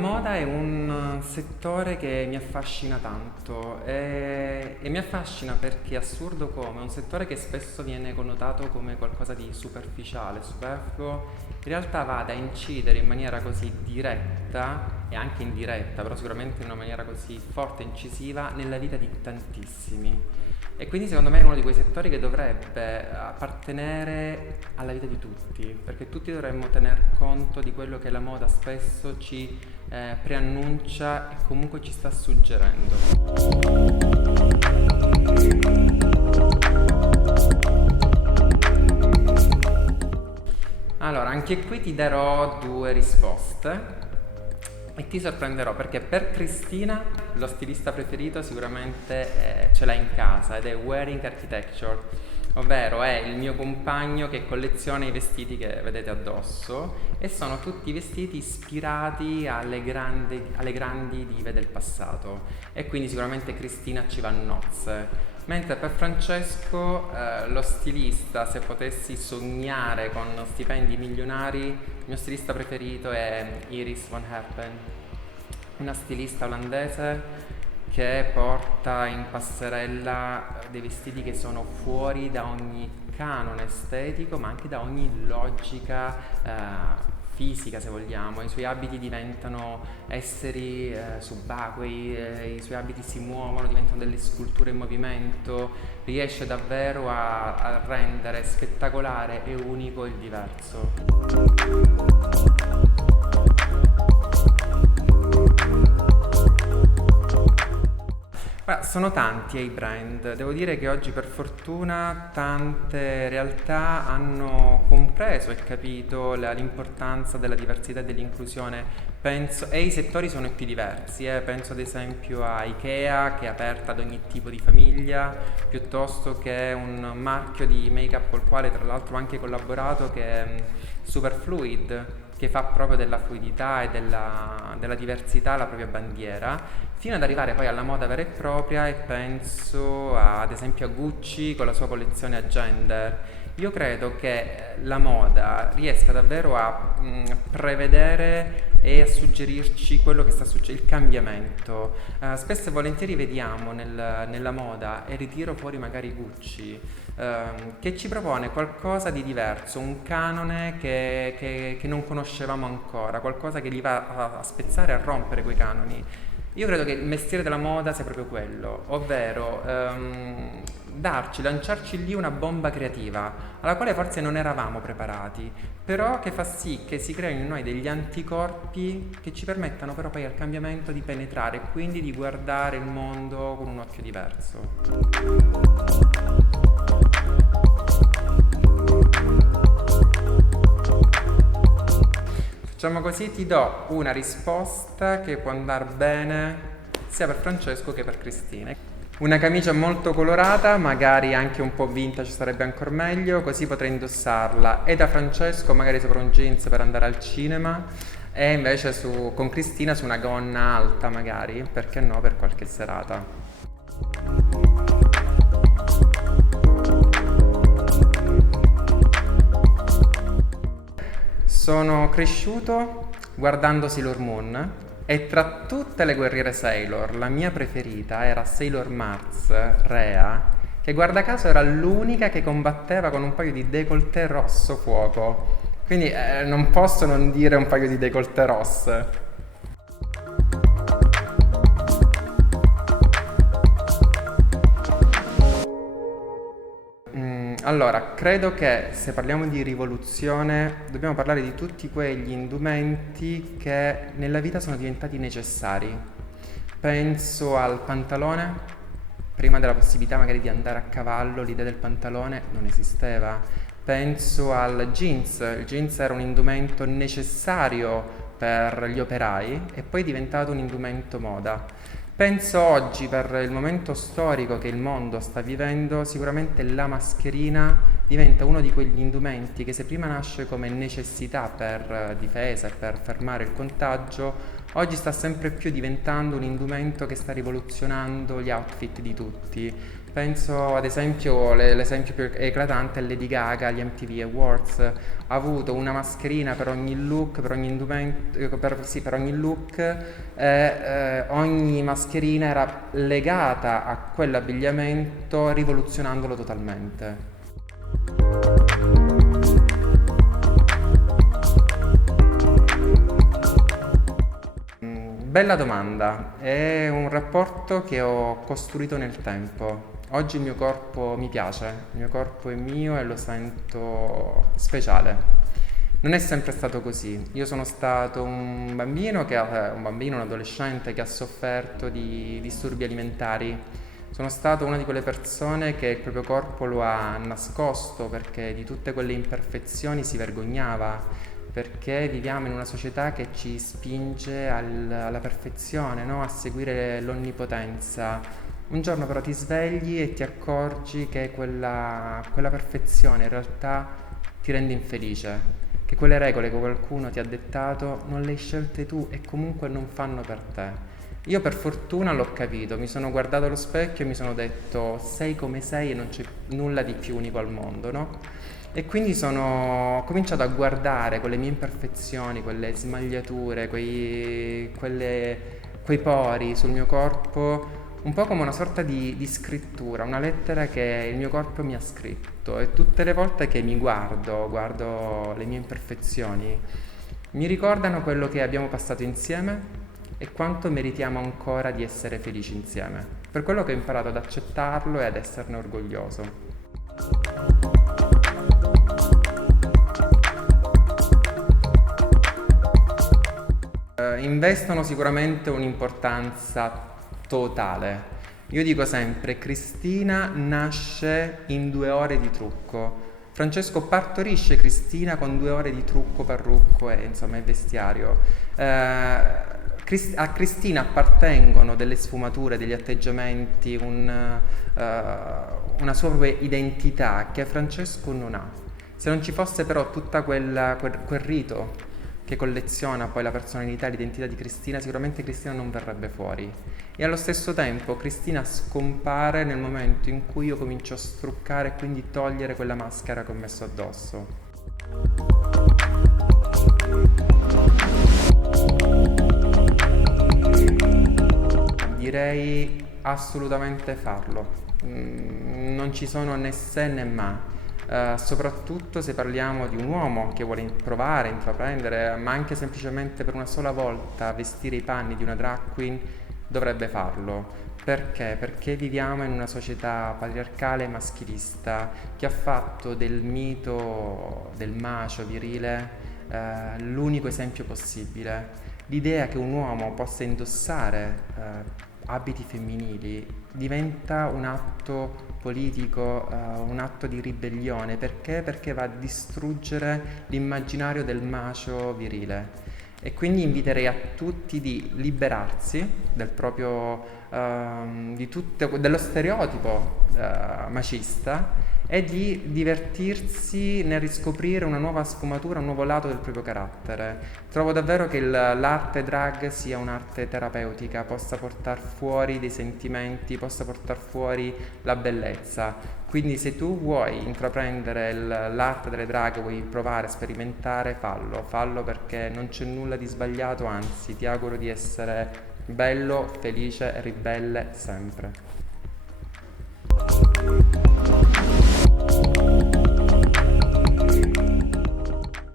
moda è un settore che mi affascina tanto e mi affascina perché è assurdo come un settore che spesso viene connotato come qualcosa di superficiale, superfluo, in realtà vada a incidere in maniera così diretta e anche indiretta, però sicuramente in una maniera così forte e incisiva nella vita di tantissimi. E quindi secondo me è uno di quei settori che dovrebbe appartenere alla vita di tutti, perché tutti dovremmo tener conto di quello che la moda spesso ci preannuncia e comunque ci sta suggerendo. Allora, anche qui ti darò due risposte e ti sorprenderò perché per Cristina lo stilista preferito sicuramente ce l'ha in casa ed è Wearing Architecture, ovvero è il mio compagno che colleziona i vestiti che vedete addosso e sono tutti vestiti ispirati alle grandi dive del passato e quindi sicuramente Cristina ci va a nozze. Mentre per Francesco, lo stilista, se potessi sognare con stipendi milionari, il mio stilista preferito è Iris van Herpen, una stilista olandese che porta in passerella dei vestiti che sono fuori da ogni canone estetico, ma anche da ogni logica fisica, se vogliamo. I suoi abiti diventano esseri subacquei, i suoi abiti si muovono, diventano delle sculture in movimento, riesce davvero a rendere spettacolare e unico il diverso. Sono tanti i brand, devo dire che oggi per fortuna tante realtà hanno compreso e capito l'importanza della diversità e dell'inclusione, e i settori sono i più diversi, penso ad esempio a Ikea che è aperta ad ogni tipo di famiglia, piuttosto che un marchio di make-up col quale tra l'altro ho anche collaborato che è Superfluid, che fa proprio della fluidità e della diversità la propria bandiera, fino ad arrivare poi alla moda vera e propria e penso ad esempio a Gucci con la sua collezione a gender. Io credo che la moda riesca davvero a prevedere e a suggerirci quello che sta succedendo, il cambiamento. Spesso e volentieri vediamo nella moda, e ritiro fuori magari Gucci, che ci propone qualcosa di diverso, un canone che non conoscevamo ancora, qualcosa che gli va a spezzare, a rompere quei canoni. Io credo che il mestiere della moda sia proprio quello, ovvero lanciarci lì una bomba creativa alla quale forse non eravamo preparati, però che fa sì che si creino in noi degli anticorpi che ci permettano però poi al cambiamento di penetrare e quindi di guardare il mondo con un occhio diverso. Facciamo così, ti do una risposta che può andare bene sia per Francesco che per Cristina. Una camicia molto colorata, magari anche un po' vintage sarebbe ancora meglio, così potrei indossarla e da Francesco magari sopra un jeans per andare al cinema e invece con Cristina su una gonna alta magari, perché no, per qualche serata. Sono cresciuto guardando Sailor Moon e tra tutte le guerriere Sailor la mia preferita era Sailor Mars, Rhea, che guarda caso era l'unica che combatteva con un paio di décolleté rosso fuoco. Quindi non posso non dire un paio di décolleté rosse. Allora, credo che se parliamo di rivoluzione dobbiamo parlare di tutti quegli indumenti che nella vita sono diventati necessari. Penso al pantalone, prima della possibilità magari di andare a cavallo l'idea del pantalone non esisteva. Penso al jeans, il jeans era un indumento necessario per gli operai e poi è diventato un indumento moda. Penso oggi, per il momento storico che il mondo sta vivendo, sicuramente la mascherina diventa uno di quegli indumenti che se prima nasce come necessità per difesa e per fermare il contagio, oggi sta sempre più diventando un indumento che sta rivoluzionando gli outfit di tutti. Penso ad esempio, l'esempio più eclatante è Lady Gaga agli MTV Awards. Ha avuto una mascherina per ogni look, per ogni indumento, per ogni look, e ogni mascherina era legata a quell'abbigliamento, rivoluzionandolo totalmente. Bella domanda, è un rapporto che ho costruito nel tempo. Oggi il mio corpo mi piace, il mio corpo è mio e lo sento speciale. Non è sempre stato così. Io sono stato un adolescente che ha sofferto di disturbi alimentari. Sono stato una di quelle persone che il proprio corpo lo ha nascosto perché di tutte quelle imperfezioni si vergognava, perché viviamo in una società che ci spinge alla perfezione, no? A seguire l'onnipotenza. Un giorno però ti svegli e ti accorgi che quella perfezione in realtà ti rende infelice, che quelle regole che qualcuno ti ha dettato non le hai scelte tu e comunque non fanno per te. Io per fortuna l'ho capito, mi sono guardato allo specchio e mi sono detto sei come sei e non c'è nulla di più unico al mondo, no? E quindi ho cominciato a guardare quelle mie imperfezioni, quelle smagliature, quei pori sul mio corpo, un po' come una sorta di scrittura, una lettera che il mio corpo mi ha scritto. E tutte le volte che guardo le mie imperfezioni, mi ricordano quello che abbiamo passato insieme e quanto meritiamo ancora di essere felici insieme. Per quello che ho imparato ad accettarlo e ad esserne orgoglioso. Investono sicuramente un'importanza totale. Io dico sempre, Cristina nasce in 2 ore di trucco. Francesco partorisce Cristina con 2 ore di trucco, parrucco e insomma e vestiario. A Cristina appartengono delle sfumature, degli atteggiamenti, una sua propria identità che Francesco non ha. Se non ci fosse però tutta quel rito che colleziona poi la personalità e l'identità di Cristina, sicuramente Cristina non verrebbe fuori. E allo stesso tempo Cristina scompare nel momento in cui io comincio a struccare e quindi togliere quella maschera che ho messo addosso. Direi assolutamente farlo. Non ci sono né se né ma. Soprattutto se parliamo di un uomo che vuole provare, intraprendere, ma anche semplicemente per una sola volta vestire i panni di una drag queen, dovrebbe farlo. Perché? Perché viviamo in una società patriarcale e maschilista che ha fatto del mito del macho virile l'unico esempio possibile. L'idea che un uomo possa indossare abiti femminili diventa un atto politico, un atto di ribellione. Perché? Perché va a distruggere l'immaginario del macho virile. E quindi inviterei a tutti di liberarsi del proprio, dello stereotipo macista e di divertirsi nel riscoprire una nuova sfumatura, un nuovo lato del proprio carattere. Trovo davvero che l'arte drag sia un'arte terapeutica, possa portare fuori dei sentimenti, possa portare fuori la bellezza. Quindi se tu vuoi intraprendere l'arte delle drag, vuoi provare, sperimentare, fallo perché non c'è nulla di sbagliato, anzi ti auguro di essere bello, felice e ribelle sempre.